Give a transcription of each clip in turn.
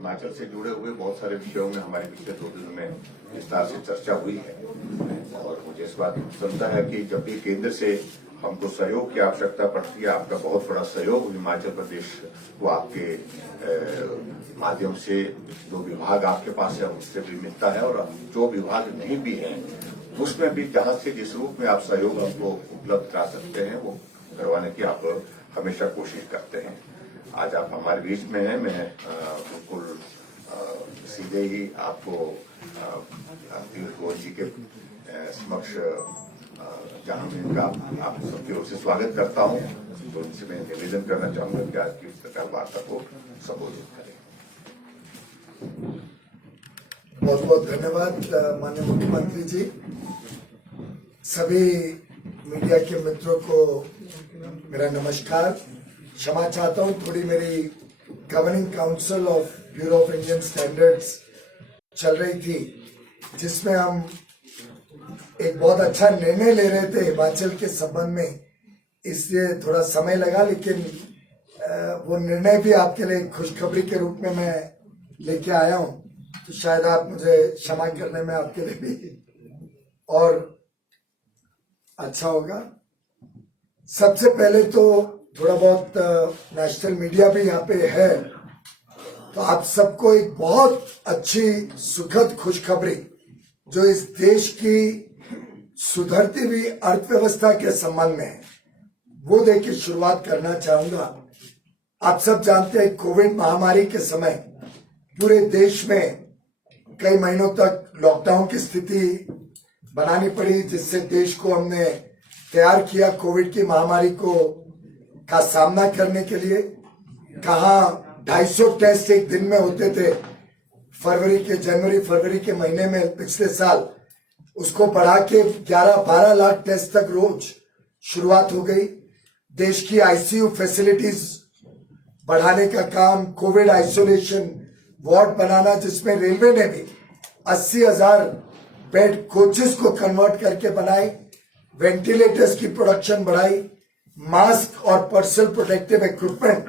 हिमाचल से जुड़े हुए बहुत सारे विषयों में हमारे पिछले 2 दिनों में विस्तार से चर्चा हुई है और मुझे इस बात की प्रसन्नता है कि जब भी केंद्र से हमको सहयोग की आवश्यकता पड़ती है, आपका बहुत बड़ा सहयोग हिमाचल प्रदेश को आपके माध्यम से जो विभाग आपके पास है उससे भी मिलता है और जो विभाग नहीं भी है उसमें भी जहां से जिस रूप में आप सहयोग हमको उपलब्ध करा सकते हैं वो करवाने की आप हमेशा कोशिश करते हैं। आज आप हमारे बीच में हैं, मैं बिल्कुल सीधे ही आपको पीयूष गोयल जी के समक्ष जहां मैं इनका आप सबकी ओर से स्वागत करता हूं, तो उनसे मैं निवेदन करना चाहूंगा कि आज की इस प्रकार वार्ता को संबोधित करें। बहुत बहुत धन्यवाद माननीय मुख्यमंत्री जी। सभी मीडिया के मित्रों को मेरा नमस्कार। क्षमा चाहता हूँ, थोड़ी मेरी governing council of bureau of Indian standards चल रही थी जिसमें हम एक बहुत अच्छा निर्णय ले रहे थे हिमाचल के संबंध में, इसलिए थोड़ा समय लगा, लेकिन वो निर्णय भी आपके लिए खुशखबरी के रूप में मैं लेके आया हूँ, तो शायद आप मुझे क्षमा करने में आपके लिए भी और अच्छा होगा। सबसे पहले तो थोड़ा बहुत नेशनल मीडिया भी यहाँ पे है, तो आप सबको एक बहुत अच्छी सुखद खुशखबरी जो इस देश की सुधरती हुई अर्थव्यवस्था के संबंध में है वो देके शुरुआत करना चाहूंगा। आप सब जानते हैं कोविड महामारी के समय पूरे देश में कई महीनों तक लॉकडाउन की स्थिति बनानी पड़ी, जिससे देश को हमने तैयार किया कोविड की महामारी का सामना करने के लिए। कहाँ 250 टेस्ट एक दिन में होते थे जनवरी फरवरी के महीने में पिछले साल, उसको बढ़ा के 11-12 लाख टेस्ट तक रोज शुरुआत हो गई। देश की आईसीयू फैसिलिटीज बढ़ाने का काम, कोविड आइसोलेशन वार्ड बनाना, जिसमें रेलवे ने भी 80,000 बेड कोचेस को कन्वर्ट करके बनाए, वेंटिलेटर्स की प्रोडक्शन बढ़ाई, मास्क और पर्सनल प्रोटेक्टिव इक्विपमेंट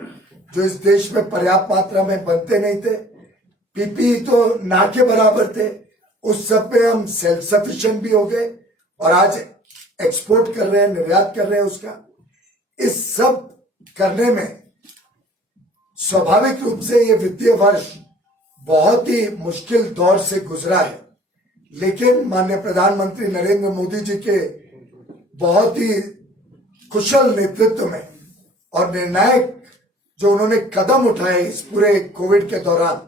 जो इस देश में पर्याप्त मात्रा में बनते नहीं थे, पीपीई तो ना के बराबर थे, उस सब पे हम सेल्फ सफिशिएंट भी हो गए और आज एक्सपोर्ट कर रहे हैं, निर्यात कर रहे हैं उसका। इस सब करने में स्वाभाविक रूप से ये वित्तीय वर्ष बहुत ही मुश्किल दौर से गुजरा है, लेकिन माननीय प्रधानमंत्री नरेंद्र मोदी जी के बहुत ही कुशल नेतृत्व में और निर्णायक जो उन्होंने कदम उठाए इस पूरे कोविड के दौरान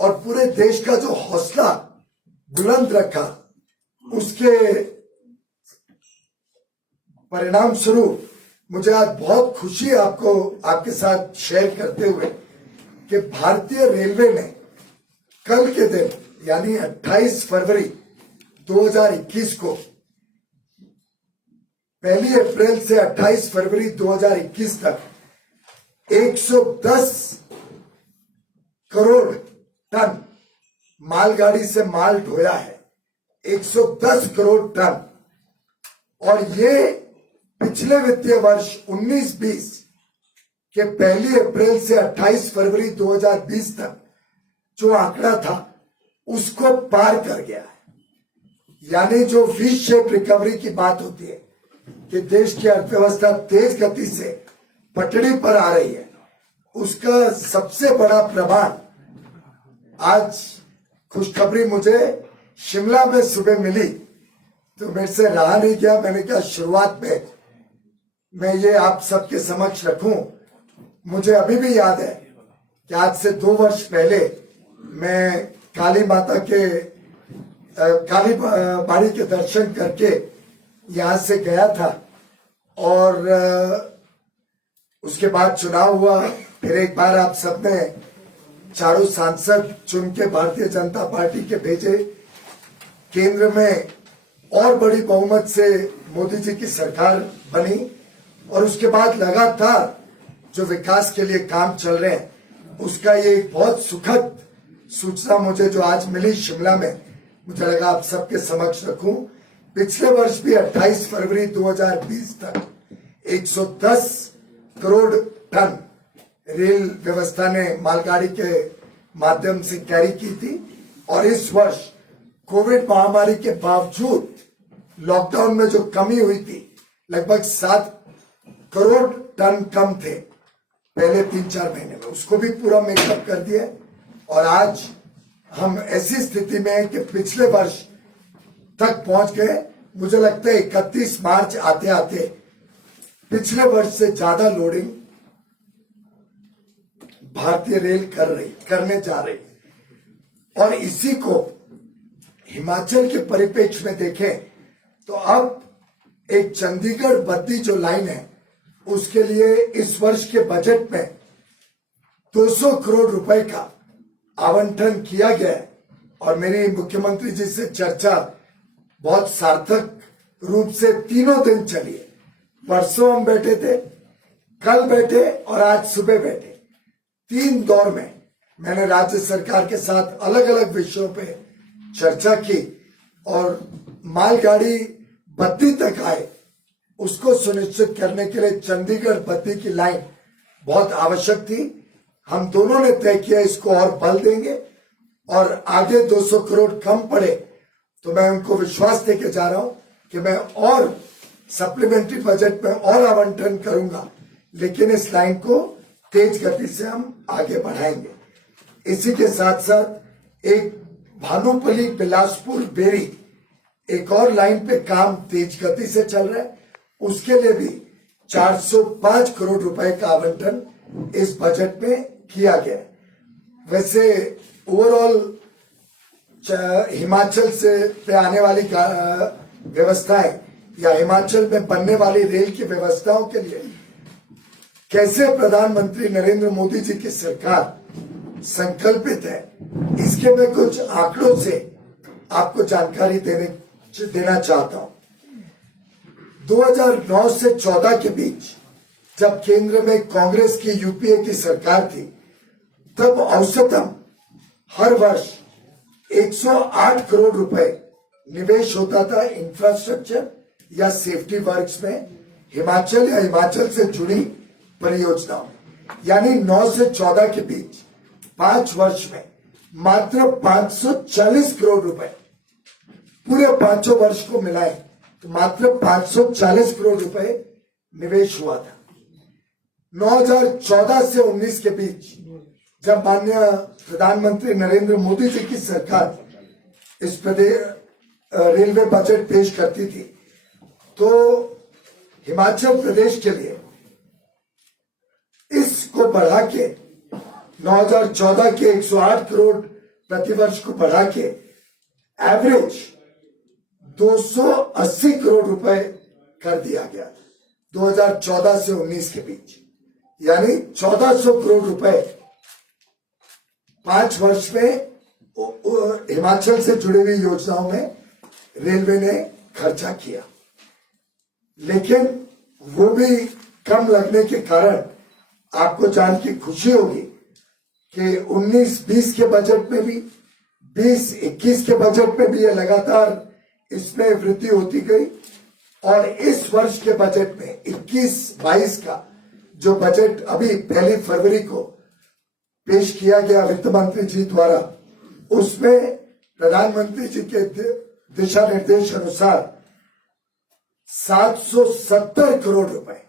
और पूरे देश का जो हौसला बुलंद रखा, उसके परिणाम स्वरूप मुझे आज बहुत खुशी आपको आपके साथ शेयर करते हुए कि भारतीय रेलवे ने कल के दिन यानी 28 फरवरी 2021 को 1 अप्रैल से 28 फरवरी 2021 तक 110 करोड़ टन मालगाड़ी से माल ढोया है, 110 करोड़ टन। और ये पिछले वित्तीय वर्ष 19-20 के 1 अप्रैल से 28 फरवरी 2020 तक जो आंकड़ा था उसको पार कर गया है। यानी जो वी शेप रिकवरी की बात होती है कि देश की अर्थव्यवस्था तेज गति से पटड़ी पर आ रही है, उसका सबसे बड़ा प्रमाण आज खुशखबरी मुझे शिमला में सुबह मिली, तो मेरे से रहा नहीं गया। मैंने कहा शुरुआत में मैं ये आप सबके समक्ष रखूं। मुझे अभी भी याद है कि आज से 2 वर्ष पहले मैं काली माता के काली बाड़ी के दर्शन करके यहाँ से गया था और उसके बाद चुनाव हुआ। फिर एक बार आप सबने चारों सांसद चुन के भारतीय जनता पार्टी के भेजे, केंद्र में और बड़ी बहुमत से मोदी जी की सरकार बनी और उसके बाद लगातार जो विकास के लिए काम चल रहे हैं उसका ये बहुत सुखद सूचना मुझे जो आज मिली शिमला में, मुझे लगा आप सबके समक्ष रखूं। पिछले वर्ष भी 28 फरवरी 2020 तक 110 करोड़ टन रेल व्यवस्था ने मालगाड़ी के माध्यम से कैरी की थी। और इस वर्ष कोविड महामारी के बावजूद लॉकडाउन में जो कमी हुई थी, लगभग 7 करोड़ टन कम थे पहले 3-4 महीने में, उसको भी पूरा मेकअप कर दिया। और आज हम ऐसी स्थिति में हैं कि पिछले वर्ष तक पहुंच गए। मुझे लगता है 31 मार्च आते आते पिछले वर्ष से ज्यादा लोडिंग भारतीय रेल करने जा रही। और इसी को हिमाचल के परिप्रेक्ष्य में देखें तो अब एक चंडीगढ़ बद्दी जो लाइन है, उसके लिए इस वर्ष के बजट में 200 करोड़ रुपए का आवंटन किया गया है। और मेरी मुख्यमंत्री जी से चर्चा बहुत सार्थक रूप से 3 दिन चली है। परसों हम बैठे थे, कल बैठे और आज सुबह बैठे। 3 दौर में मैंने राज्य सरकार के साथ अलग अलग विषयों पे चर्चा की। और मालगाड़ी बद्दी तक आए उसको सुनिश्चित करने के लिए चंडीगढ़ बद्दी की लाइन बहुत आवश्यक थी। हम दोनों ने तय किया इसको और बल देंगे। और आगे 200 करोड़ कम पड़े तो मैं उनको विश्वास देके जा रहा हूं कि मैं और सप्लीमेंट्री बजट में और आवंटन करूंगा, लेकिन इस लाइन को तेज गति से हम आगे बढ़ाएंगे। इसी के साथ साथ एक भानुपल्ली बिलासपुर बेरी एक और लाइन पे काम तेज गति से चल रहा है, उसके लिए भी 405 करोड़ रुपए का आवंटन इस बजट में किया गया है। वैसे ओवरऑल हिमाचल से पे आने वाली व्यवस्थाएं या हिमाचल में बनने वाली रेल की व्यवस्थाओं के लिए कैसे प्रधानमंत्री नरेंद्र मोदी जी की सरकार संकल्पित है, इसके मैं कुछ आंकड़ों से आपको जानकारी देना चाहता हूं। 2009 से 14 के बीच जब केंद्र में कांग्रेस की यूपीए की सरकार थी, तब औसतन हर वर्ष 108 करोड़ रुपए निवेश होता था इंफ्रास्ट्रक्चर या सेफ्टी वर्क्स में हिमाचल या हिमाचल से जुड़ी परियोजनाओं। यानी 9 से 14 के बीच 5 वर्ष में मात्र 540 करोड़ रुपए पूरे 5 वर्ष को मिलाए तो मात्र 540 करोड़ रुपए निवेश हुआ था। 2014 से 19 के बीच जब माननीय प्रधानमंत्री नरेंद्र मोदी जी की सरकार इस रेलवे बजट पेश करती थी, तो हिमाचल प्रदेश के लिए इसको बढ़ा के 2014 के 108 करोड़ प्रतिवर्ष को बढ़ा के एवरेज 280 करोड़ रुपए कर दिया गया 2014 से 19 के बीच। यानी 1400 करोड़ रुपए 5 वर्ष में हिमाचल से जुड़ी हुई योजनाओं में रेलवे ने खर्चा किया। लेकिन वो भी कम लगने के कारण आपको जान की खुशी होगी कि 19-20 के बजट में भी 20-21 के बजट में भी ये लगातार इसमें वृद्धि होती गई। और इस वर्ष के बजट में 21-22 का जो बजट अभी 1 फरवरी को पेश किया गया वित्त मंत्री जी द्वारा, उसमें प्रधानमंत्री जी के दिशा निर्देश अनुसार 770 करोड़ रुपए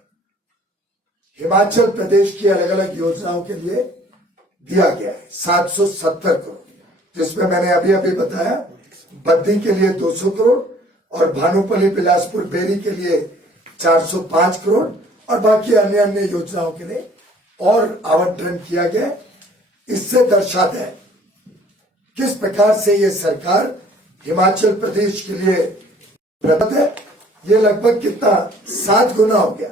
हिमाचल प्रदेश की अलग अलग योजनाओं के लिए दिया गया है। 770 करोड़, जिसमें मैंने अभी अभी बताया बद्दी के लिए 200 करोड़ और भानुपल्ली बिलासपुर बेरी के लिए 405 करोड़ और बाकी अन्य अन्य योजनाओं के लिए और आवंटन किया गया। इससे दर्शाता है किस प्रकार से ये सरकार हिमाचल प्रदेश के लिए प्रतिबद्ध है। ये लगभग कितना 7 गुना हो गया,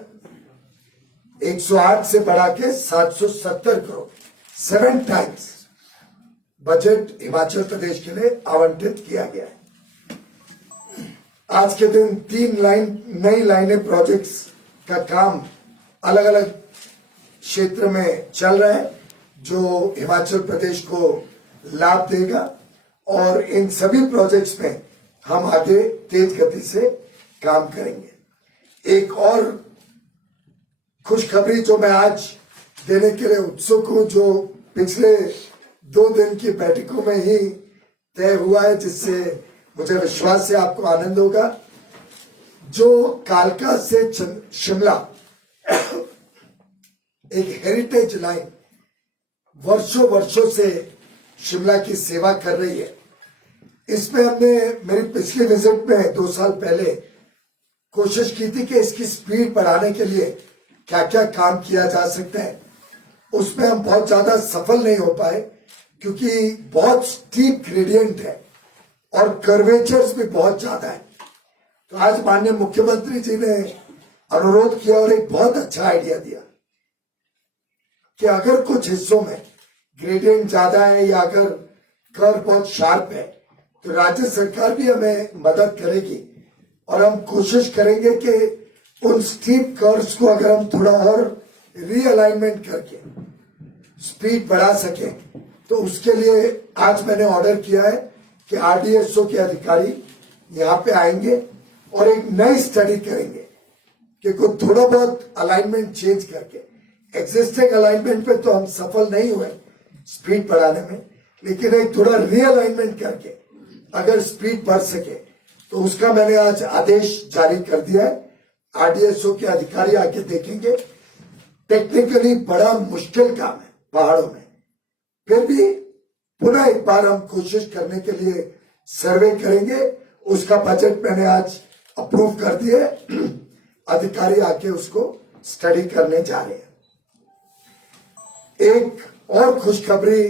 108 से बढ़ा के 770 करोड़, 7 टाइम्स बजट हिमाचल प्रदेश के लिए आवंटित किया गया है। आज के दिन 3 नई लाइनें प्रोजेक्ट्स का काम अलग अलग क्षेत्र में चल रहा है, जो हिमाचल प्रदेश को लाभ देगा। और इन सभी प्रोजेक्ट्स में हम आगे तेज गति से काम करेंगे। एक और खुशखबरी जो मैं आज देने के लिए उत्सुक हूं, जो पिछले 2 दिन की बैठकों में ही तय हुआ है, जिससे मुझे विश्वास है आपको आनंद होगा। जो कालका से शिमला एक हेरिटेज लाइन वर्षों वर्षों से शिमला की सेवा कर रही है, इसमें हमने मेरी पिछली विजिट में 2 साल पहले कोशिश की थी कि इसकी स्पीड बढ़ाने के लिए क्या क्या काम किया जा सकता है। उसमें हम बहुत ज्यादा सफल नहीं हो पाए क्योंकि बहुत स्टीप ग्रेडियंट है और कर्वेचर्स भी बहुत ज्यादा है। तो आज माननीय मुख्यमंत्री जी ने अनुरोध किया और एक बहुत अच्छा आइडिया दिया कि अगर कुछ हिस्सों में ग्रेडियंट ज्यादा है या अगर कर्व बहुत शार्प है तो राज्य सरकार भी हमें मदद करेगी और हम कोशिश करेंगे कि उन स्टीप कर्व्स को अगर हम थोड़ा और रीअलाइनमेंट करके स्पीड बढ़ा सके तो उसके लिए आज मैंने ऑर्डर किया है कि आरडीएसओ के अधिकारी यहाँ पे आएंगे और एक नई स्टडी करेंगे कि कुछ थोड़ा बहुत अलाइनमेंट चेंज करके, एग्जिस्टिंग अलाइनमेंट पे तो हम सफल नहीं हुए स्पीड बढ़ाने में, लेकिन एक थोड़ा रीअलाइनमेंट करके अगर स्पीड बढ़ सके तो उसका मैंने आज आदेश जारी कर दिया है। आरडीएसओ के अधिकारी आके देखेंगे। टेक्निकली बड़ा मुश्किल काम है पहाड़ों में, फिर भी पुनः एक बार हम कोशिश करने के लिए सर्वे करेंगे। उसका बजट मैंने आज अप्रूव कर दिया है, अधिकारी आके उसको स्टडी करने जा रहे हैं। एक और खुशखबरी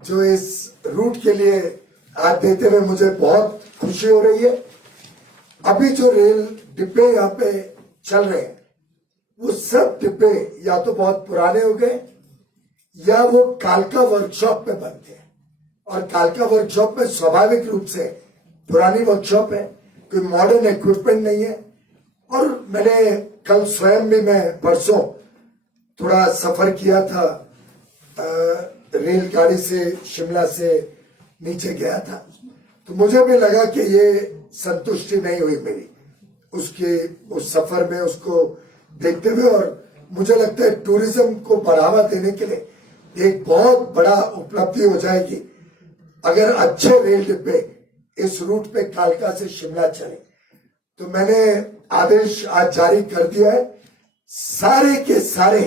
जो इस रूट के लिए आज देते हुए मुझे बहुत खुशी हो रही है, अभी जो रेल डिब्बे यहाँ पे चल रहे हैं वो सब डिब्बे या तो बहुत पुराने हो गए या वो कालका वर्कशॉप में बनते हैं, और कालका वर्कशॉप में स्वाभाविक रूप से पुरानी वर्कशॉप है, कोई मॉडर्न इक्विपमेंट नहीं है। और मैंने कल स्वयं भी, मैं परसों थोड़ा सफर किया था, रेलगाड़ी से शिमला से नीचे गया था, तो मुझे भी लगा कि ये संतुष्टि नहीं हुई मेरी उसके उस सफर में उसको देखते हुए। और मुझे लगता है टूरिज्म को बढ़ावा देने के लिए एक बहुत बड़ा उपलब्धि हो जाएगी अगर अच्छे रेल डिब्बे इस रूट पे कालका से शिमला चले। तो मैंने आदेश आज जारी कर दिया है, सारे के सारे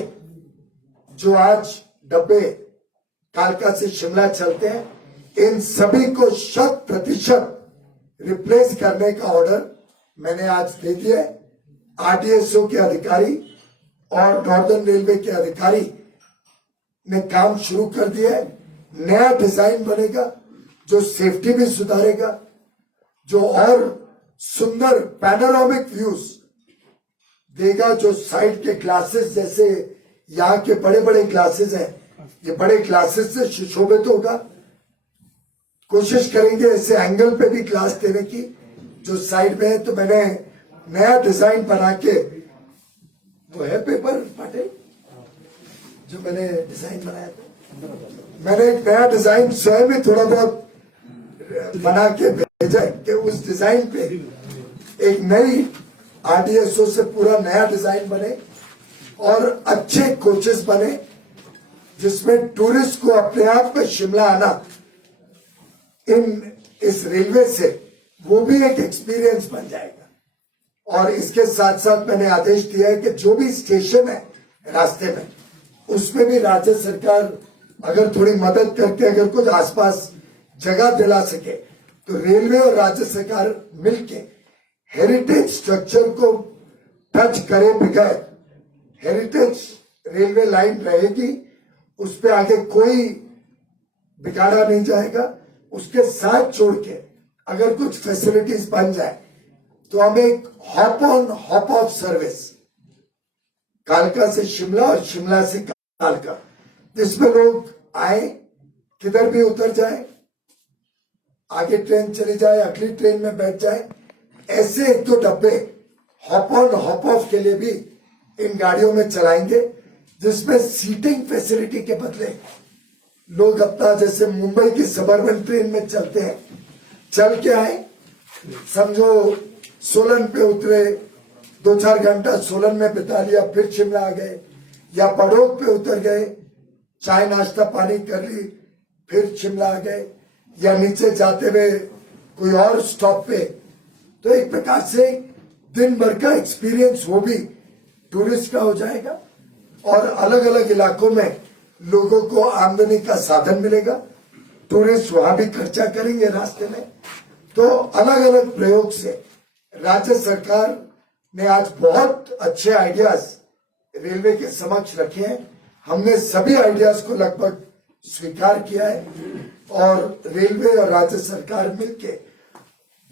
जो आज डब्बे कालका से शिमला चलते हैं इन सभी को 100% रिप्लेस करने का ऑर्डर मैंने आज दे दिया है। आरडीएसओ के अधिकारी और नॉर्दर्न रेलवे के अधिकारी ने काम शुरू कर दिया है। नया डिजाइन बनेगा जो सेफ्टी भी सुधारेगा, जो और सुंदर पैनोरामिक व्यूज देगा, जो साइड के ग्लासेस, जैसे यहाँ के बड़े बड़े ग्लासेस हैं, ये बड़े ग्लासेस से सुशोभित होगा। कोशिश करेंगे ऐसे एंगल पे भी ग्लास देने की जो साइड में है। तो मैंने नया डिजाइन बना के, वो है पेपर पाटे जो मैंने डिजाइन बनाया था, मैंने एक नया डिजाइन स्वयं ही थोड़ा बहुत बना के भेजा है कि उस डिजाइन पे एक नई आरडीएसओ से पूरा नया डिजाइन बने और अच्छे कोचेस बने जिसमें टूरिस्ट को अपने आप में शिमला आना इस रेलवे से वो भी एक एक्सपीरियंस बन जाएगा। और इसके साथ साथ मैंने आदेश दिया है कि जो भी स्टेशन है रास्ते में उसमें भी राज्य सरकार अगर थोड़ी मदद करके अगर कुछ आसपास जगह दिला सके तो रेलवे और राज्य सरकार मिलके हेरिटेज स्ट्रक्चर को टच करे बगैर हेरिटेज रेलवे लाइन रहेगी, उस पे आगे कोई बिगाड़ा नहीं जाएगा। उसके साथ जोड़ के अगर कुछ फैसिलिटीज बन जाए तो हम एक hop on hop off service कालका से शिमला और शिमला से कालका, जिसमें लोग आए, किधर भी उतर जाए, आगे ट्रेन चली जाए, अगली ट्रेन में बैठ जाए, ऐसे 1-2 डब्बे हॉप ऑन हॉप ऑफ के लिए भी इन गाड़ियों में चलाएंगे, जिसमें सीटिंग फैसिलिटी के बदले लोग अपना, जैसे मुंबई की सबर्बन ट्रेन में चलते हैं, चल के आए, समझो सोलन पे उतरे, 2-4 घंटा सोलन में बिता लिया, फिर शिमला आ गए, या बड़ौद पे उतर गए, चाय नाश्ता पानी कर ली, फिर शिमला आ गए, या नीचे जाते हुए कोई और स्टॉप पे, तो एक प्रकार से दिन भर का एक्सपीरियंस वो भी टूरिस्ट का हो जाएगा और अलग अलग इलाकों में लोगों को आमदनी का साधन मिलेगा। टूरिस्ट वहां भी खर्चा करेंगे रास्ते में। तो अलग अलग प्रयोग से राज्य सरकार ने आज बहुत अच्छे आइडियाज रेलवे के समक्ष रखे हैं। हमने सभी आइडियाज को लगभग स्वीकार किया है और रेलवे और राज्य सरकार मिलके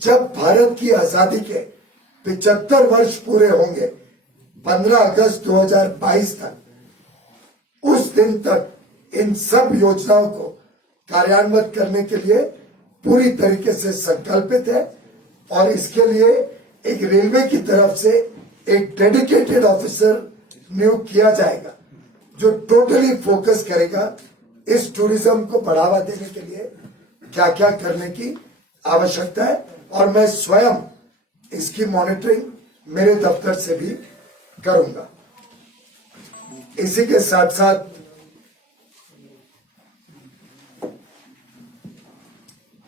जब भारत की आजादी के 75 वर्ष पूरे होंगे 15 अगस्त 2022 तक, उस दिन तक इन सब योजनाओं को कार्यान्वित करने के लिए पूरी तरीके से संकल्पित है और इसके लिए एक रेलवे की तरफ से एक डेडिकेटेड ऑफिसर नियुक्त किया जाएगा जो टोटली फोकस करेगा इस टूरिज्म को बढ़ावा देने के लिए क्या क्या करने की आवश्यकता है। और मैं स्वयं इसकी मॉनिटरिंग मेरे दफ्तर से भी करूंगा। इसी के साथ साथ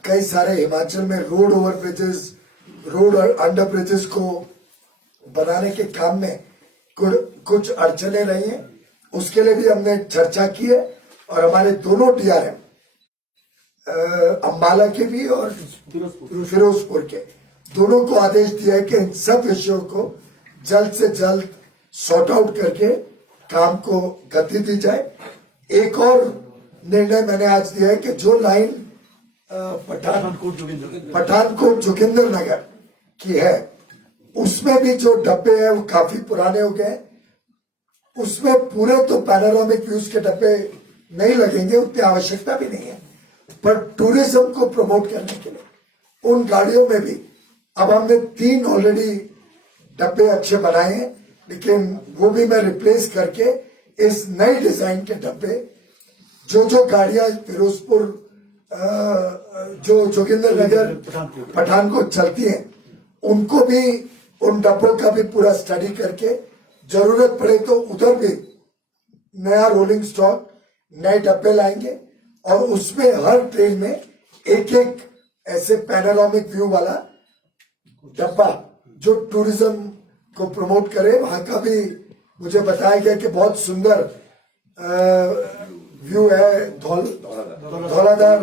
कई सारे हिमाचल में road over bridges, road under bridges को बनाने के काम में कुछ अड़चने रही हैं। उसके लिए भी हमने चर्चा की है और हमारे दोनों डीआरएम अंबाला के भी और फिरोजपुर के दोनों को आदेश दिया है कि इन सब विषयों को जल्द से जल्द सॉर्ट आउट करके काम को गति दी जाए। एक और निर्णय मैंने आज दिया है कि जो लाइन पठानकोट जोगिंदर नगर की है उसमें भी जो डब्बे हैं वो काफी पुराने हो गए। उसमें पूरे तो पैनोरामिक व्यूज के डब्बे नहीं लगेंगे, उतनी आवश्यकता भी नहीं है, पर टूरिज्म को प्रमोट करने के लिए उन गाड़ियों में भी अब हमने 3 ऑलरेडी डब्बे अच्छे बनाए हैं, लेकिन वो भी मैं रिप्लेस करके इस नई डिजाइन के डब्बे जो गाड़ियां फिरोजपुर जो जोगिंदर नगर पठानकोट चलती हैं उनको भी उन डब्बों का भी पूरा स्टडी करके जरूरत पड़े तो उधर भी नया रोलिंग स्टॉक नए डब्बे लाएंगे और उसमें हर ट्रेन में एक एक ऐसे पैनोरामिक व्यू वाला डब्बा जो टूरिज्म को प्रमोट करे। वहां का भी मुझे बताया गया कि बहुत सुंदर व्यू है धौलाधार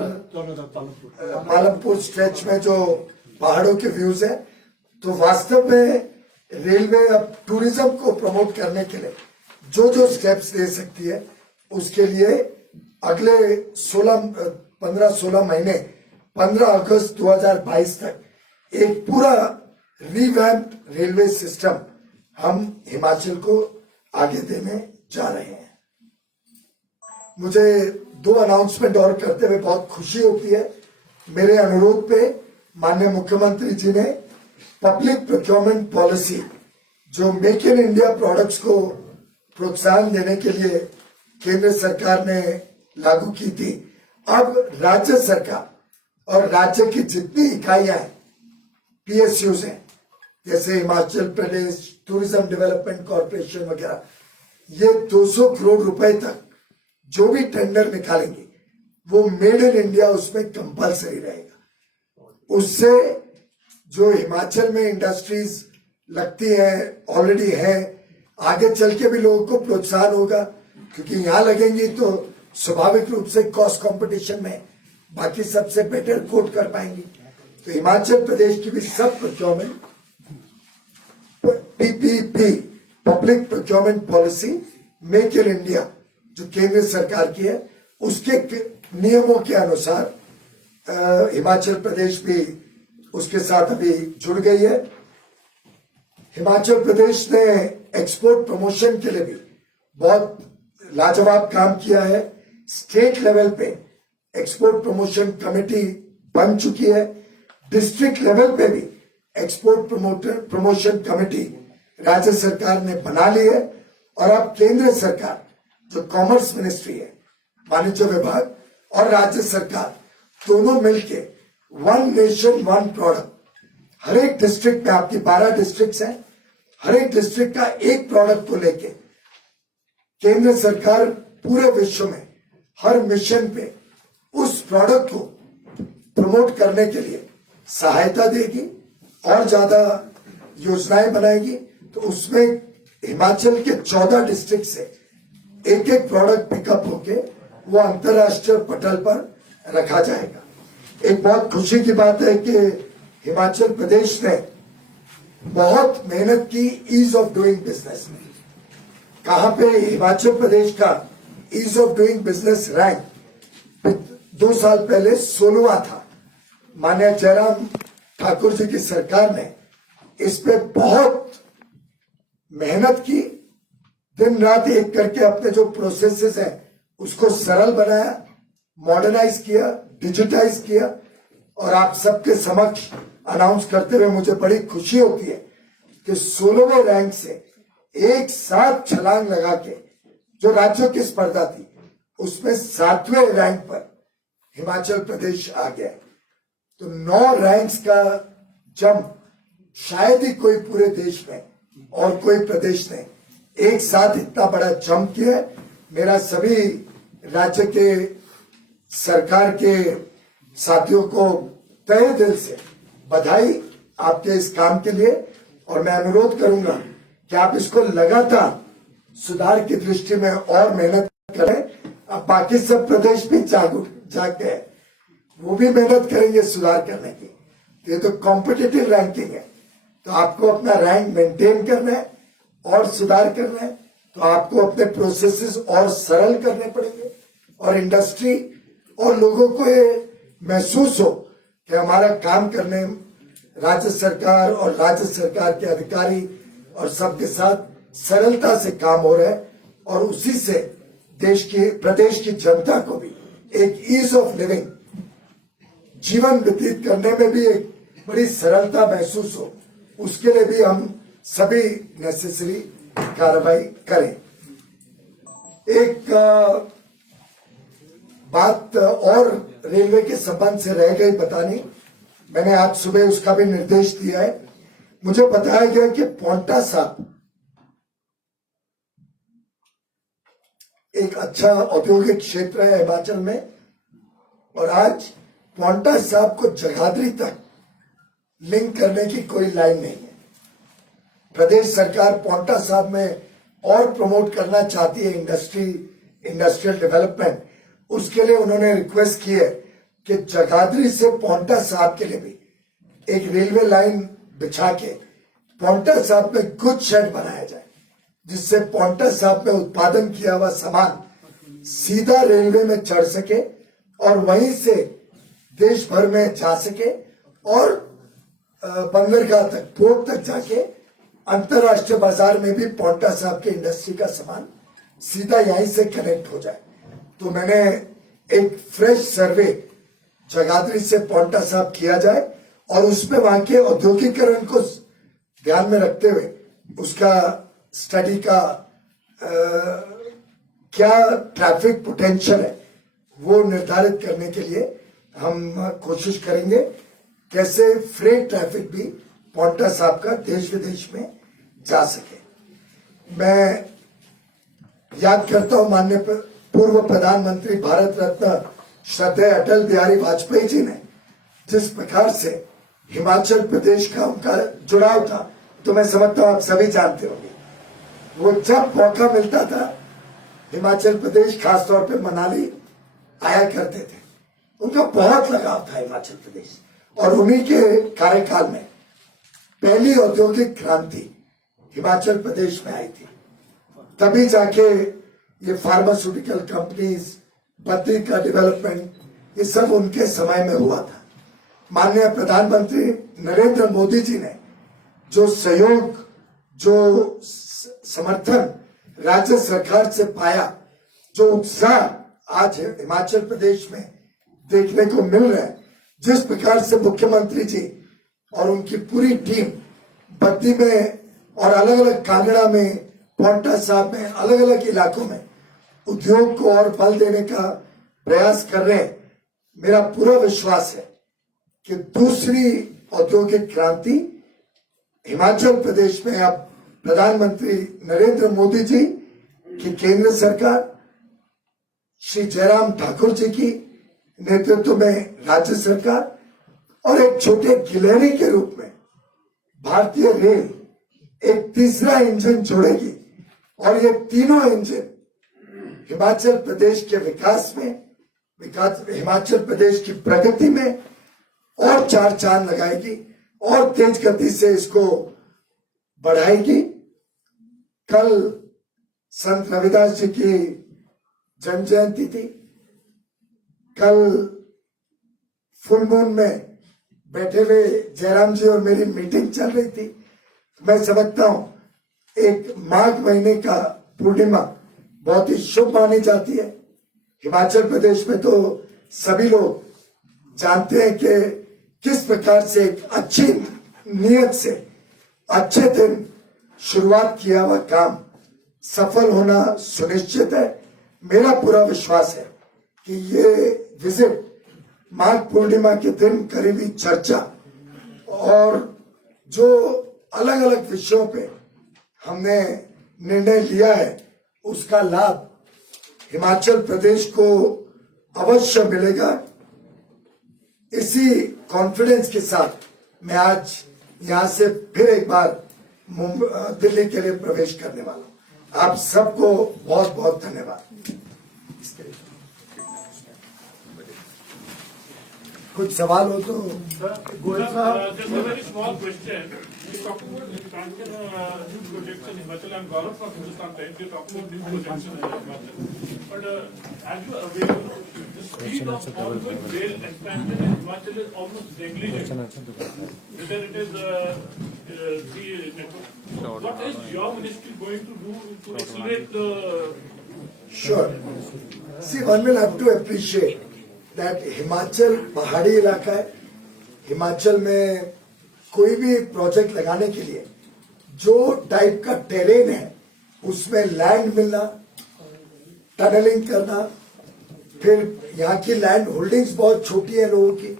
पालमपुर स्ट्रेच में जो पहाड़ों के व्यूज है। तो वास्तव में रेलवे अब टूरिज्म को प्रमोट करने के लिए जो स्टेप्स ले सकती है उसके लिए अगले 15-16 महीने 15 अगस्त 2022 तक एक पूरा रिवैम्प्ड रेलवे सिस्टम हम हिमाचल को आगे देने जा रहे हैं। मुझे 2 अनाउंसमेंट और करते हुए बहुत खुशी होती है। मेरे अनुरोध पे माननीय मुख्यमंत्री जी ने पब्लिक प्रोक्योरमेंट पॉलिसी जो मेक इन इंडिया प्रोडक्ट्स को प्रोत्साहन देने के लिए केंद्र सरकार ने लागू की थी, अब राज्य सरकार और राज्य की जितनी इकाइयां हैं पीएसयूज हैं जैसे Himachal Pradesh tourism development corporation वगैरह, ये 200 करोड़ रुपए तक जो भी टेंडर निकालेंगे वो मेड इन इंडिया उसमें कंपलसरी रहेगा। उससे जो हिमाचल में इंडस्ट्रीज लगती हैं ऑलरेडी है, आगे चल के भी लोगों को प्रोत्साहन होगा क्योंकि यहाँ लगेंगी तो स्वाभाविक रूप से कॉस्ट कंपटीशन में बाकी सबसे बेटर कोट कर पाएंगी। तो हिमाचल प्रदेश की भी सब procurement PPP public procurement policy make in India जो केंद्र सरकार की है उसके नियमों के अनुसार हिमाचल प्रदेश भी उसके साथ अभी जुड़ गई है। हिमाचल प्रदेश ने एक्सपोर्ट प्रमोशन के लिए भी बहुत लाजवाब काम किया है। स्टेट लेवल पे एक्सपोर्ट प्रमोशन कमेटी बन चुकी है, डिस्ट्रिक्ट लेवल पे भी एक्सपोर्ट प्रमोशन कमेटी राज्य सरकार ने बना ली है और अब केंद्र सरकार जो कॉमर्स मिनिस्ट्री है, वाणिज्य विभाग और राज्य सरकार दोनों मिलके वन नेशन वन प्रोडक्ट, हर एक डिस्ट्रिक्ट में आपकी 12 डिस्ट्रिक्ट्स हैं, हर एक डिस्ट्रिक्ट का एक प्रोडक्ट को लेके केंद्र सरकार पूरे विश्व में हर मिशन पे उस प्रोडक्ट को प्रमोट करने के लिए सहायता देगी और ज्यादा योजनाएं बनाएगी। तो उसमें हिमाचल के 14 डिस्ट्रिक्ट से एक एक प्रोडक्ट पिकअप होके वो अंतर्राष्ट्रीय पटल पर रखा जाएगा। एक बहुत खुशी की बात है कि हिमाचल प्रदेश ने बहुत मेहनत की ईज ऑफ डूइंग बिजनेस में। कहां पे हिमाचल प्रदेश का ease of doing business rank 2 साल पहले 16वां था। माननीय जयराम ठाकुर जी की सरकार ने इस पे बहुत मेहनत की, दिन रात एक करके अपने जो प्रोसेसेस हैं उसको सरल बनाया, मॉडर्नाइज किया, डिजिटाइज किया। और आप सबके समक्ष अनाउंस करते हुए मुझे बड़ी खुशी होती है कि 16वें रैंक से एक साथ छलांग लगा के जो राज्यों की स्पर्धा थी उसमें 7वें रैंक पर हिमाचल प्रदेश आ गया। तो 9 रैंक्स का जंप शायद ही कोई पूरे देश में और कोई प्रदेश ने एक साथ इतना बड़ा जंप किया है। मेरा सभी राज्य के सरकार के साथियों को तहे दिल से बधाई आपके इस काम के लिए। और मैं अनुरोध करूंगा कि आप इसको लगातार सुधार की दृष्टि में और मेहनत करें। अब बाकी सब प्रदेश भी जाग गए, वो भी मेहनत करेंगे सुधार करने की। ये तो कॉम्पिटिटिव रैंकिंग है, तो आपको अपना रैंक मेंटेन करना है और सुधार करना है। तो आपको अपने प्रोसेसेस और सरल करने पड़ेंगे और इंडस्ट्री और लोगों को ये महसूस हो कि हमारा काम करने राज्य सरकार और राज्य सरकार के अधिकारी और सबके साथ सरलता से काम हो रहा है। और उसी से प्रदेश की जनता को भी एक ईज ऑफ लिविंग, जीवन व्यतीत करने में भी एक बड़ी सरलता महसूस हो, उसके लिए भी हम सभी नेसेसरी कार्रवाई करें। एक बात और रेलवे के संबंध से रह गई बतानी, मैंने आज सुबह उसका भी निर्देश दिया है। मुझे बताया गया कि पोंटा साहब एक अच्छा औद्योगिक क्षेत्र है हिमाचल में, और आज पोंटा साहब को जगाधरी तक लिंक करने की कोई लाइन नहीं है। प्रदेश सरकार पोंटा साहब में और प्रमोट करना चाहती है इंडस्ट्रियल डेवलपमेंट। उसके लिए उन्होंने रिक्वेस्ट की है कि जगाधरी से पोंटा साहब के लिए भी एक रेलवे लाइन बिछा के पोंटा साहब में गुड शेड बनाया जाए, जिससे पोंटा साहब में उत्पादन किया हुआ सामान सीधा रेलवे में चढ़ सके और वहीं से देश भर में जा सके और बंदरगाह तक, पोर्ट तक जाके अंतर्राष्ट्रीय बाजार में भी पोंटा साहब के इंडस्ट्री का सामान सीधा यहीं से कनेक्ट हो जाए। तो मैंने एक फ्रेश सर्वे जगाधरी से पोंटा साहब किया जाए और उसमें वहां के औद्योगिकरण को ध्यान में रखते हुए उसका स्टडी का क्या ट्रैफिक पोटेंशियल है वो निर्धारित करने के लिए हम कोशिश करेंगे कैसे फ्रेट ट्रैफिक भी पोंटा साहब का देश विदेश में जा सके। मैं याद करता हूं माननीय पूर्व प्रधानमंत्री भारत रत्न श्रद्धेय अटल बिहारी वाजपेयी जी ने जिस प्रकार से हिमाचल प्रदेश का उनका जुड़ाव था, तो मैं समझता हूं आप सभी जानते होंगे। वो जब मौका मिलता था हिमाचल प्रदेश, खासतौर पे मनाली आया करते थे। उनका बहुत लगाव था हिमाचल प्रदेश, और उन्हीं के कार्यकाल में पहली औद्योगिक क्रांति हिमाचल प्रदेश में आई थी। तभी जाके ये फार्मास्यूटिकल कंपनीज, बद्री का डेवलपमेंट, ये सब उनके समय में हुआ था। माननीय प्रधानमंत्री नरेंद्र मोदी जी ने जो सहयोग, जो समर्थन राज्य सरकार से पाया, जो उत्साह आज हिमाचल प्रदेश में देखने को मिल रहा है, जिस प्रकार से मुख्यमंत्री जी और उनकी पूरी टीम बद्दी में और अलग अलग कांगड़ा में, पोंटा साहब में, अलग अलग इलाकों में उद्योग को और बल देने का प्रयास कर रहे हैं, मेरा पूरा विश्वास है कि दूसरी औद्योगिक क्रांति हिमाचल प्रदेश में अब प्रधानमंत्री नरेंद्र मोदी जी की केंद्र सरकार, श्री जयराम ठाकुर जी की नेतृत्व में राज्य सरकार और एक छोटे गिलहरी के रूप में भारतीय रेल एक तीसरा इंजन जोड़ेगी और ये तीनों इंजन हिमाचल प्रदेश के विकास में, हिमाचल प्रदेश की प्रगति में और चार चांद लगाएगी और तेज गति से इसको बढ़ाएगी। कल संत रविदास जी की जन्म जयंती थी। कल फुल मून में बैठे हुए जयराम जी और मेरी मीटिंग चल रही थी। मैं समझता हूं एक माघ महीने का पूर्णिमा बहुत ही शुभ मानी जाती है। हिमाचल प्रदेश में तो सभी लोग जानते हैं कि किस प्रकार से एक अच्छी नियत से अच्छे दिन शुरुआत किया हुआ काम सफल होना सुनिश्चित है। मेरा पूरा विश्वास है कि ये विजिट माघ पूर्णिमा के दिन करीबी चर्चा और जो अलग अलग विषयों पे हमने निर्णय लिया है उसका लाभ हिमाचल प्रदेश को अवश्य मिलेगा। इसी कॉन्फिडेंस के साथ मैं आज यहां से फिर एक बार दिल्ली के लिए प्रवेश करने वाला हूं। आप सबको बहुत बहुत धन्यवाद। कुछ सवाल हो तो गोयल साहब, just a very small question. You talk about expansion, new projects in Himachal and Gaurav from Hindustan Times. You talk about new projects in Himachal. But as you are aware, the speed of ongoing rail expansion in Himachal is almost negligible. Whether it is the network. So what is your ministry going to do to accelerate the? Sure. See, one will have to appreciate that Himachal पहाड़ी इलाका है। हिमाचल में कोई भी project लगाने के लिए जो टाइप का टेरेन है उसमें लैंड मिलना, टनलिंग करना, फिर यहाँ की लैंड होल्डिंग्स बहुत छोटी है लोगों की,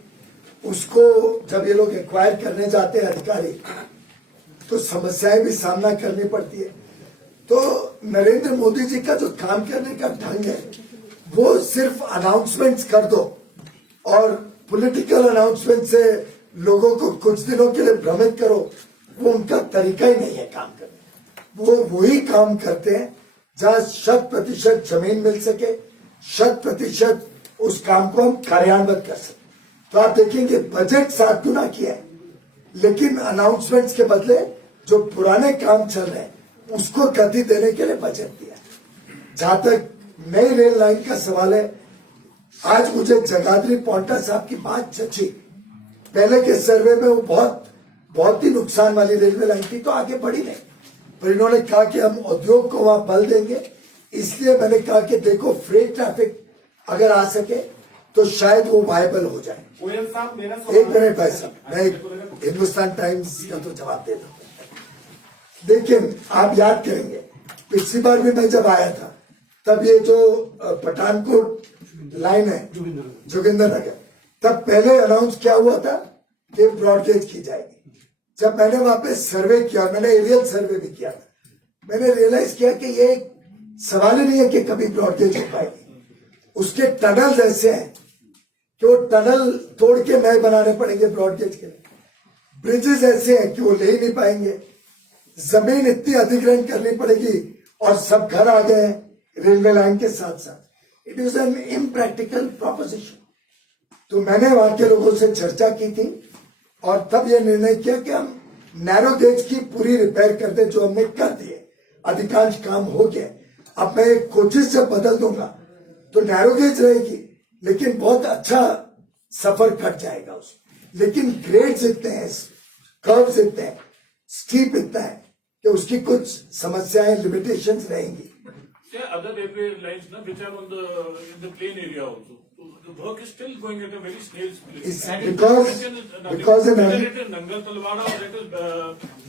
उसको जब ये लोग एक्वायर करने जाते हैं अधिकारी तो समस्याएं भी सामना करनी पड़ती है। तो नरेंद्र मोदी जी का जो काम करने का ढंग है वो सिर्फ अनाउंसमेंट्स कर दो और पॉलिटिकल अनाउंसमेंट से लोगों को कुछ दिनों के लिए भ्रमित करो, वो उनका तरीका ही नहीं है काम करने। वो वही काम करते हैं जहां 100% जमीन मिल सके, 100% उस काम को हम कार्यान्वित कर सके। तो आप देखेंगे बजट 7 गुना किया है, लेकिन अनाउंसमेंट्स के बदले जो पुराने काम चल रहे हैं उसको गति देने के लिए बजट दिया। जहां तक नई रेल लाइन का सवाल है, आज मुझे जगाधरी पौंटा साहब की बात जची। पहले के सर्वे में वो बहुत ही नुकसान वाली रेलवे लाइन थी तो आगे बढ़ी नहीं, पर इन्होंने कहा कि हम उद्योग को वहां बल देंगे। इसलिए मैंने कहा कि देखो फ्रेट ट्रैफिक अगर आ सके तो शायद वो वायबल हो जाए। गोयल साहब, मेरा एक मिनट भाई साहब, मैं हिंदुस्तान टाइम्स का तो जवाब दे दूं। लेकिन आप याद करेंगे पिछली बार भी मैं जब आया था तब ये जो पठानकोट लाइन है जोगिंदर नगर, तब पहले अनाउंस क्या हुआ था कि ब्रॉडगेज की जाएगी। जब मैंने वहां पे सर्वे किया, मैंने एरियल सर्वे भी किया था, मैंने रियलाइज किया कि ये एक सवाल ही नहीं है कि कभी ब्रॉडगेज हो पाएगी। उसके टनल ऐसे हैं कि वो टनल तोड़ के नए बनाने पड़ेंगे ब्रॉडगेज के लिए। ब्रिजेस ऐसे हैं कि वो ले ही नहीं पाएंगे। जमीन इतनी अधिग्रहण करनी पड़ेगी और सब घर आ गए हैं रेलवे लाइन के साथ साथ। It is an impractical proposition. तो मैंने वहां के लोगों से चर्चा की थी और तब यह निर्णय किया कि हम नैरो गेज की पूरी रिपेयर कर दे, जो हमने कर दिए, अधिकांश काम हो गया। अब मैं कोचिस जब बदल दूंगा तो नैरो गेज रहेगी, लेकिन बहुत अच्छा सफर कट जाएगा उसमें। लेकिन ग्रेड्स इतने हैं, कर्व्स इतने हैं, स्टीप इतना है कि उसकी कुछ समस्याएं, लिमिटेशंस रहेंगी। There are other railway lines now which are on in the plain area also. So the work is still going at a very snail's pace. It's And because in whether it is Nangal Talwada or it is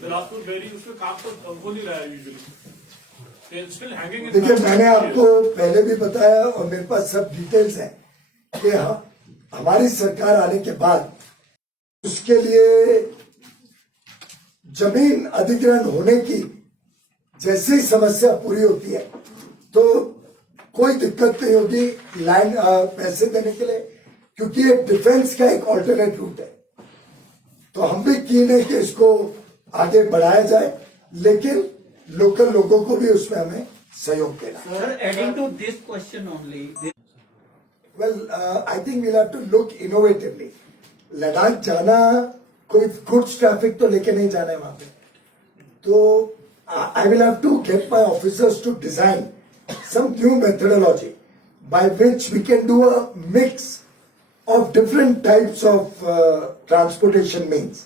Bilaspur Berry, उसमें काम तो हो नहीं रहा है usually. They are still hanging in. देखिए, मैंने आपको पहले भी बताया और मेरे पास सब डिटेल्स हैं कि हमारी सरकार आने के बाद उसके लिए जमीन अधिग्रहण होने की जैसे ही समस्या पूरी होती है तो कोई दिक्कत नहीं होगी लैंड पैसे देने के लिए। क्योंकि ये डिफेंस का एक ऑल्टरनेट रूट है। तो हम भी कीन है कि इसको आगे बढ़ाया जाए, लेकिन लोकल लोगों को भी उसमें हमें सहयोग देना। Sir, adding to this question only, well I think we'll have to look innovatively. Ladakh जाना कोई गुड्स ट्रैफिक तो लेके नहीं जाना है वहां पे, तो I will have to get my officers to design some new methodology by which we can do a mix of different types of transportation means.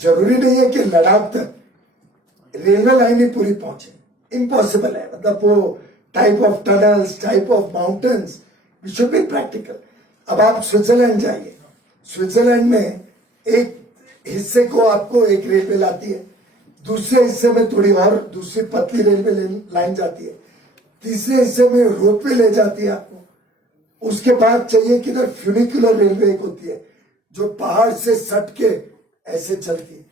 जरूरी नहीं है कि लद्दाख तक रेलवे लाइन ही पूरी पहुंचे, इम्पॉसिबल है। मतलब वो type of tunnels, type of mountains, we should be practical. अब आप स्विट्जरलैंड जाइए, स्विट्जरलैंड में एक हिस्से को आपको एक रेलवे लाती है, दूसरे हिस्से में थोड़ी और दूसरी पतली रेलवे लाइन जाती है, तीसरे हिस्से में रोपवे ले जाती है आपको। उसके बाद चाहिए कि इधर फ्यूनिकुलर रेलवे एक होती है जो पहाड़ से सट के ऐसे चलती है।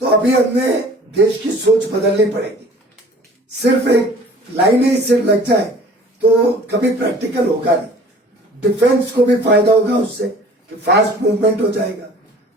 तो अभी हमने देश की सोच बदलनी पड़ेगी। सिर्फ एक लाइन ही सिर्फ लग जाए तो कभी प्रैक्टिकल होगा नहीं। डिफेंस को भी फायदा होगा उससे कि फास्ट मूवमेंट हो जाएगा।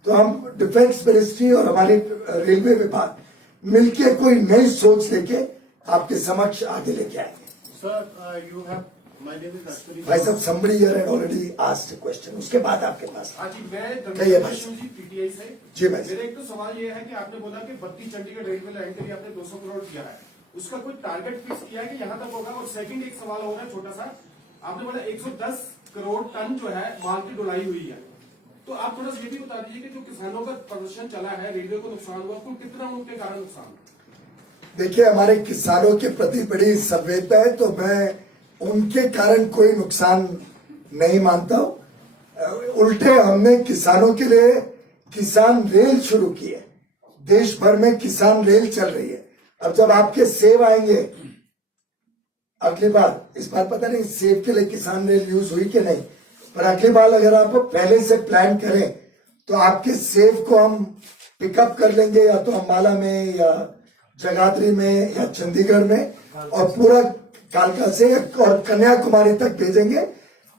तो हम डिफेंस मिनिस्ट्री और हमारी रेलवे विभाग मिलके कोई नई सोच लेके आपके समक्ष आगे लेके आएंगे। Sir, you have. My name is Ashwini. भाई साहब, somebody here had already asked a question, उसके बाद आपके पास। हाँ जी, मैं कहिए भाई। जी पीटीआई से। जी भाई। मेरा एक तो सवाल ये है कि आपने बोला कि बत्ती चंडीगढ़ रेलवे लाइन के लिए आपने 200 करोड़ दिया है, उसका कोई टारगेट फिक्स किया है कि यहाँ तक होगा? और सेकंड एक सवाल हो रहा है छोटा सा, आपने बोला 110 करोड़ टन जो है माल की ढुलाई हुई है, तो आप थोड़ा सा ये भी बता दीजिए कि जो किसानों का प्रदर्शन चला है, रेलवे को नुकसान हुआ, तो कितना उनके कारण नुकसान? देखिए, हमारे किसानों के प्रति बड़ी संवेदना है, तो मैं उनके कारण कोई नुकसान नहीं मानता हूं। उल्टे हमने किसानों के लिए किसान रेल शुरू की है, देश भर में किसान रेल चल रही है। अब जब आपके सेब आएंगे अगली बार, इस बार पता नहीं सेब के लिए किसान रेल यूज हुई कि नहीं, पर अगली बार अगर आप पहले से प्लान करें तो आपके सेब को हम पिकअप कर लेंगे, या तो अम्बाला में या जगाधरी में या चंडीगढ़ में, और पूरा कालका से और कन्याकुमारी तक भेजेंगे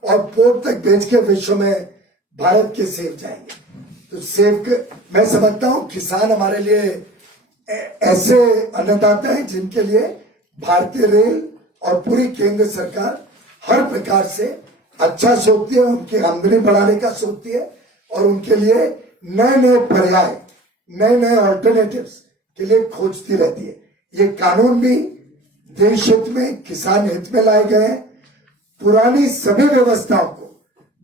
और पोर्ट तक भेज के विश्व में भारत के सेब जाएंगे। तो सेब मैं समझता हूं किसान हमारे लिए ऐसे अन्नदाता हैं जिनके लिए भारतीय रेल और पूरी केंद्र सरकार हर प्रकार से अच्छा सोचती है, उनकी आमदनी बढ़ाने का सोचती है, और उनके लिए नए नए पर्याय, नए नए ऑल्टरनेटिव्स के लिए खोजती रहती है। ये कानून भी देश हित में, किसान हित में लाए गए हैं। पुरानी सभी व्यवस्थाओं को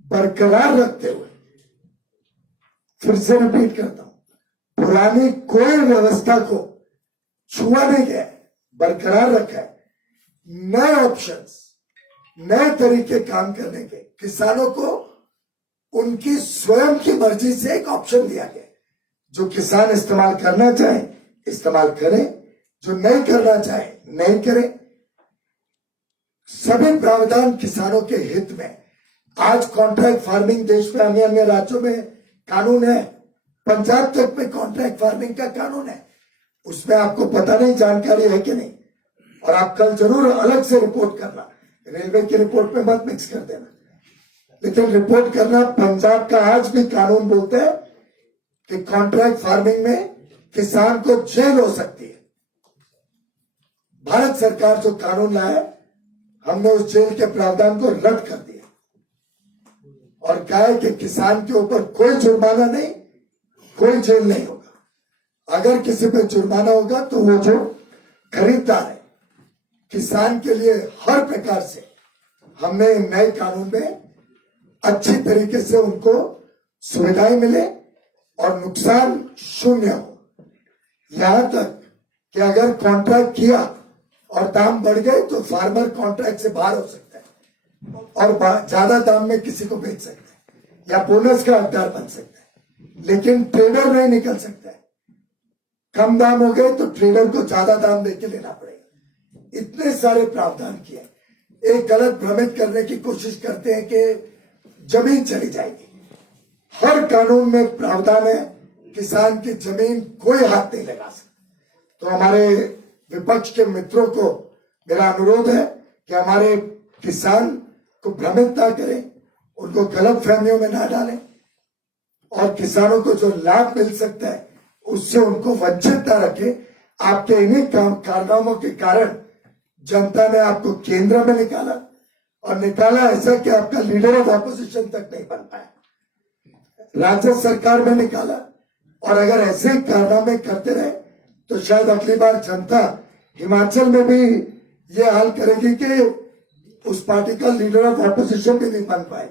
बरकरार रखते हुए, फिर से रिपीट करता हूं, पुरानी कोई व्यवस्था को छुआ नहीं गया है, बरकरार रखा है। नए ऑप्शंस, नए तरीके काम करने के, किसानों को उनकी स्वयं की मर्जी से एक ऑप्शन दिया गया। जो किसान इस्तेमाल करना चाहे इस्तेमाल करें, जो नहीं करना चाहे नहीं करें। सभी प्रावधान किसानों के हित में। आज कॉन्ट्रैक्ट फार्मिंग देश में अन्य अन्य राज्यों में कानून है, पंजाब तक में कॉन्ट्रैक्ट फार्मिंग का कानून है। उसमें आपको पता नहीं, जानकारी है कि नहीं, और आप कल जरूर अलग से रिपोर्ट करना, रेलवे की रिपोर्ट में मत मिक्स कर देना, लेकिन रिपोर्ट करना। पंजाब का आज भी कानून बोलते हैं कि कॉन्ट्रैक्ट फार्मिंग में किसान को जेल हो सकती है। भारत सरकार जो कानून लाया, हमने उस जेल के प्रावधान को रद्द कर दिया और कहा है कि किसान के ऊपर कोई जुर्माना नहीं, कोई जेल नहीं होगा। अगर किसी पे जुर्माना होगा तो वो जो खरीददार है, किसान के लिए हर प्रकार से हमने नए कानून में अच्छी तरीके से उनको सुविधाएं मिले और नुकसान शून्य हो। यहां तक कि अगर कॉन्ट्रैक्ट किया और दाम बढ़ गए तो फार्मर कॉन्ट्रैक्ट से बाहर हो सकता है और ज्यादा दाम में किसी को बेच सकता है या बोनस का हकदार बन सकता है, लेकिन ट्रेडर नहीं निकल सकता है। कम दाम हो गए तो ट्रेडर को ज्यादा दाम देके लेना पड़ेगा। इतने सारे प्रावधान किए। एक गलत भ्रमित करने की कोशिश करते हैं कि जमीन चली जाएगी। हर कानून में प्रावधान है, किसान की जमीन कोई हाथ नहीं लगा सकता। तो हमारे विपक्ष के मित्रों को मेरा अनुरोध है कि हमारे किसान को भ्रमित ना करें, उनको गलत फहमियों में ना डालें और किसानों को जो लाभ मिल सकता है उससे उनको वंचित न रखें। आपके इन्हीं कारनामों के कारण जनता ने आपको केंद्र में निकाला और निकाला ऐसा कि आपका लीडर ऑफ ऑपोजिशन तक नहीं बन पाया, राज्य सरकार में निकाला। और अगर ऐसे कारनामे करते रहे तो शायद अगली बार जनता हिमाचल में भी ये हाल करेगी कि उस पार्टी का लीडर ऑफ ऑपोजिशन भी नहीं बन पाए।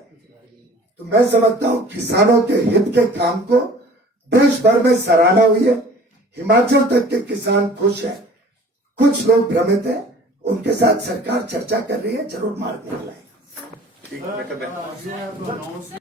तो मैं समझता हूं किसानों के हित के काम को देश भर में सराहना हुई है, हिमाचल तक के किसान खुश हैं। कुछ लोग भ्रमित हैं, उनके साथ सरकार चर्चा कर रही है, जरूर मार्ग निकलाएगा। ठीक है, मैं